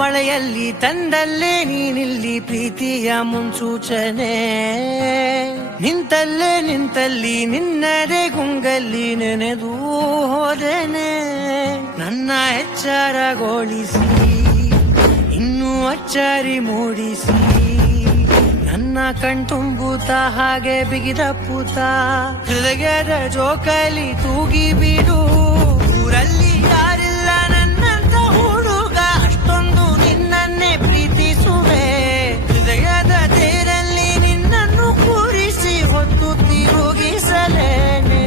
ಮಳೆಯಲ್ಲಿ ತಂದಲ್ಲೇ ನೀನಿಲ್ಲಿ ಪ್ರೀತಿಯ ಮುನ್ಸೂಚನೆ. ನಿಂತಲ್ಲಿ ನಿನ್ನದೇ ಗುಂಗಲ್ಲಿ ನೆನೆದು ಹೋದೆನೆ. ನನ್ನ ಎಚ್ಚರಗೊಳಿಸಿ ಇನ್ನೂ ಅಚ್ಚರಿ ಮೂಡಿಸಿ, ನನ್ನ ಕಣ್ತುಂಬುತ್ತ ಹಾಗೆ ಬಿಗಿದಪ್ಪುತ್ತ ಹೃದಯದ ಜೋಕಾಲಿ ತೂಗಿ ಬಿಡು. ಊರಲ್ಲಿ ಯಾರಿಲ್ಲ ನನ್ನಂತ ಹುಡುಗ, ಅಷ್ಟೊಂದು ನಿನ್ನನ್ನೇ ಪ್ರೀತಿಸುವೆ. ಹೃದಯದ ತೇರಲ್ಲಿ ನಿನ್ನನ್ನು ಕೂರಿಸಿ ಹೊತ್ತು ತಿರುಗಿಸಲೇನೆ.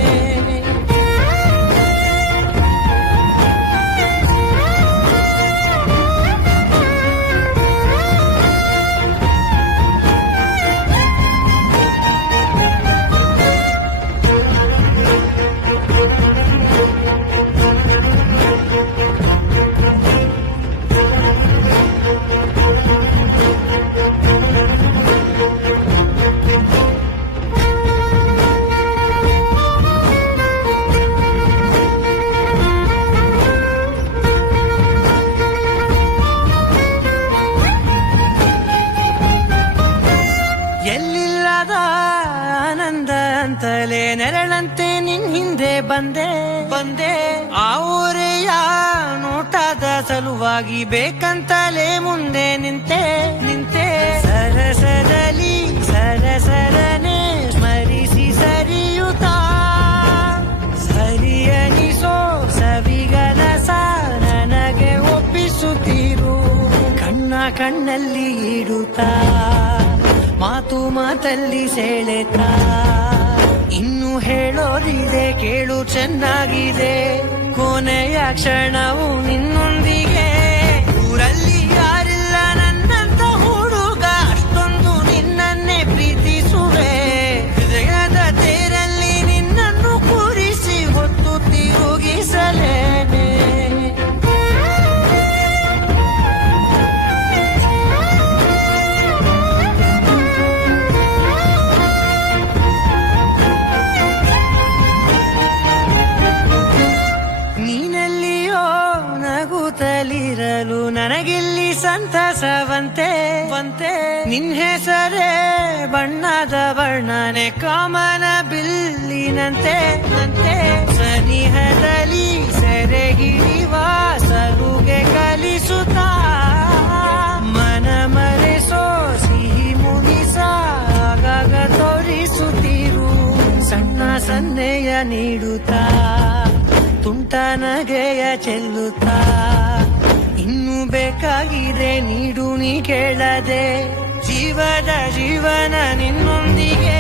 ಎಲ್ಲಿಲ್ಲದ ಆನಂದ ಅಂತಲೇ ನೆರಳಂತೆ ನಿನ್ ಹಿಂದೆ ಬಂದೆ. ಆ ಊರೆಯ ನೋಟದ ಸಲುವಾಗಿ ಬೇಕಂತಲೇ ಮುಂದೆ ನಿಂತೆ. ಸರಸರಲಿ ಸರಸರನೆ ಸ್ಮರಿಸಿ ಸರಿಯುತ್ತ ಸರಿಯನಿಸೋ ಸವಿಗನಸ ನನಗೆ ಒಪ್ಪಿಸುತ್ತೀರು. ಕಣ್ಣಲ್ಲಿ ಇಡುತ್ತಾ ಮಾತಲ್ಲಿ ಸೆಳೆತ. ಇನ್ನು ಹೇಳೋದಿದೆ ಕೇಳು ಚೆನ್ನಾಗಿದೆ, ಕೊನೆಯ ಕ್ಷಣವು ನಿನ್ನೊಂದಿಗೆ. ಊರಲ್ಲಿ ಯಾರಿಲ್ಲ ನನ್ನಂತ ಹುಡುಗ, ಅಷ್ಟೊಂದು ನಿನ್ನನ್ನೇ ಪ್ರೀತಿಸುವೆ. ಹೃದಯದ ತೇರಲ್ಲಿ ನಿನ್ನನ್ನು ಕೂರಿಸಿ ಹೊತ್ತು ತಿರುಗಿಸಲೇನೆ. ನಗುತ್ತಲಿರಲು ನನಗಿಲ್ಲಿ ಸಂತಸವಂತೆ. ನಿನ್ ಹೆಸರೇ ಬಣ್ಣದ ವರ್ಣನೆ ಕಾಮನ ಬಿಲ್ಲಿನಂತೆ. ಸನಿಹದಲ್ಲಿ ಸೆರೆಗಿಳಿವ ಸಲುಗೆ ಕಲಿಸುತ್ತ ಮನ ಮರೆಸೋ ಸಿಹಿ ಮುಗಿಸ ಆಗಾಗ ತೋರಿಸುತ್ತಿರು. ಸಣ್ಣ ಸನ್ನೆಯ ನೀಡುತ್ತಾ ತುಂಟ ನಗೆಯ ಚೆಲ್ಲುತ್ತಾ, ಇನ್ನು ಬೇಕಾಗಿದೆ ನೀಡು ನೀ ಕೇಳದೆ. ಜೀವನ ನಿನ್ನೊಂದಿಗೆ.